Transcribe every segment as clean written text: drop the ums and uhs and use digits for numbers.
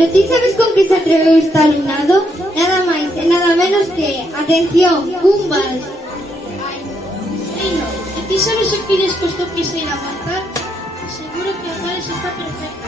Pero ti sabes con que se atreveu este alumnado? Nada máis e nada menos que, atención, un vals. Ai, Rino, e ti sabes o que despois do que se irá marcar? Seguro que a vals está perfecta.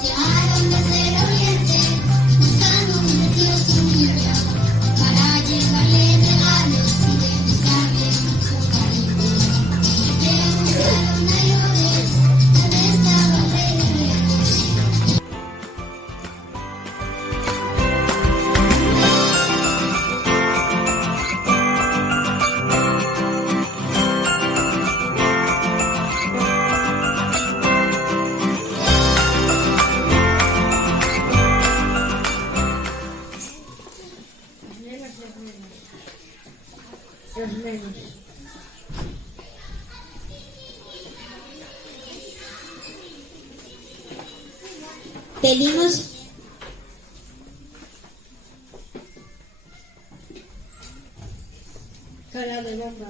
Llegaron desde el oriente buscando un precioso niño para llevarle regalos y demostrarle mucho cariño. Preguntaron a Herodes dónde estaba el rey de reyes. Los menos. Pedimos Cara de bomba.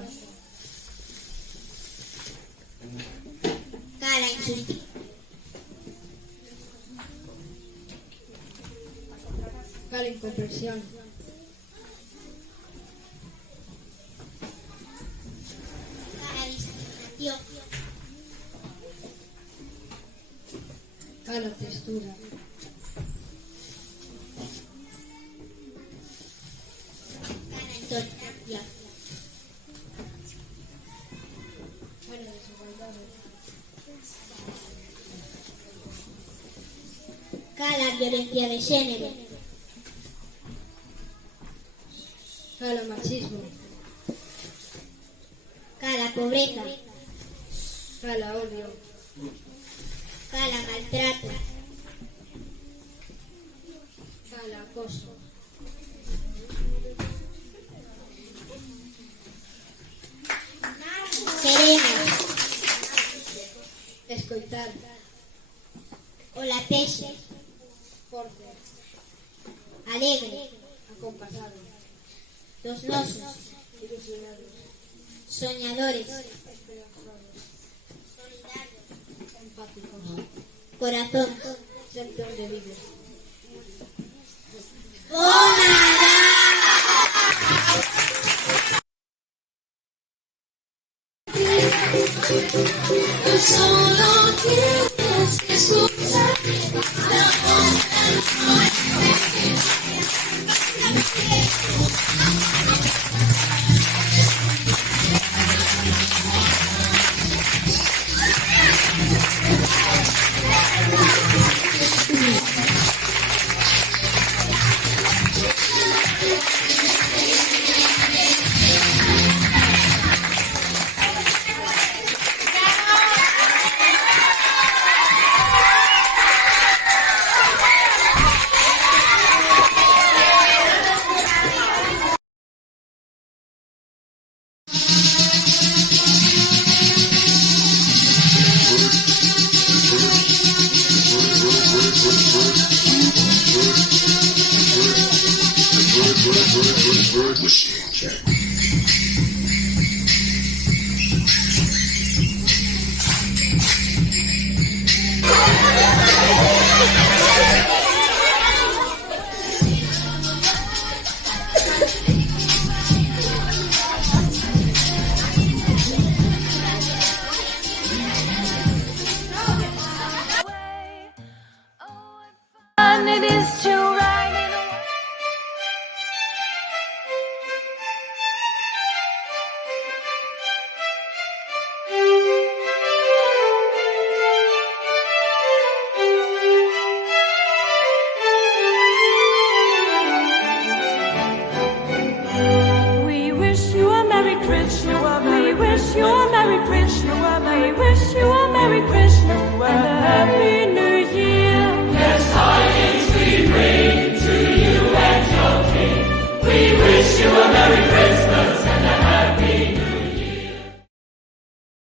cara injusticia. Cara incomprensión. Cara discriminación. Cara textura. Cara intolerancia. Cara desigualdad. Cara violencia de género. Cara machismo. Cara pobreza. Cara odio. Cara maltrato. Cara acoso. Serena. Escoitar. Olatexe. Forte. Alegre. Acompasado. Los nosos. Ilusionados. Soñadores. Esperanzados. Empáticos. Corazón. Sempre onde vives. Solo tienes que escuchar la voz. Bird machine check.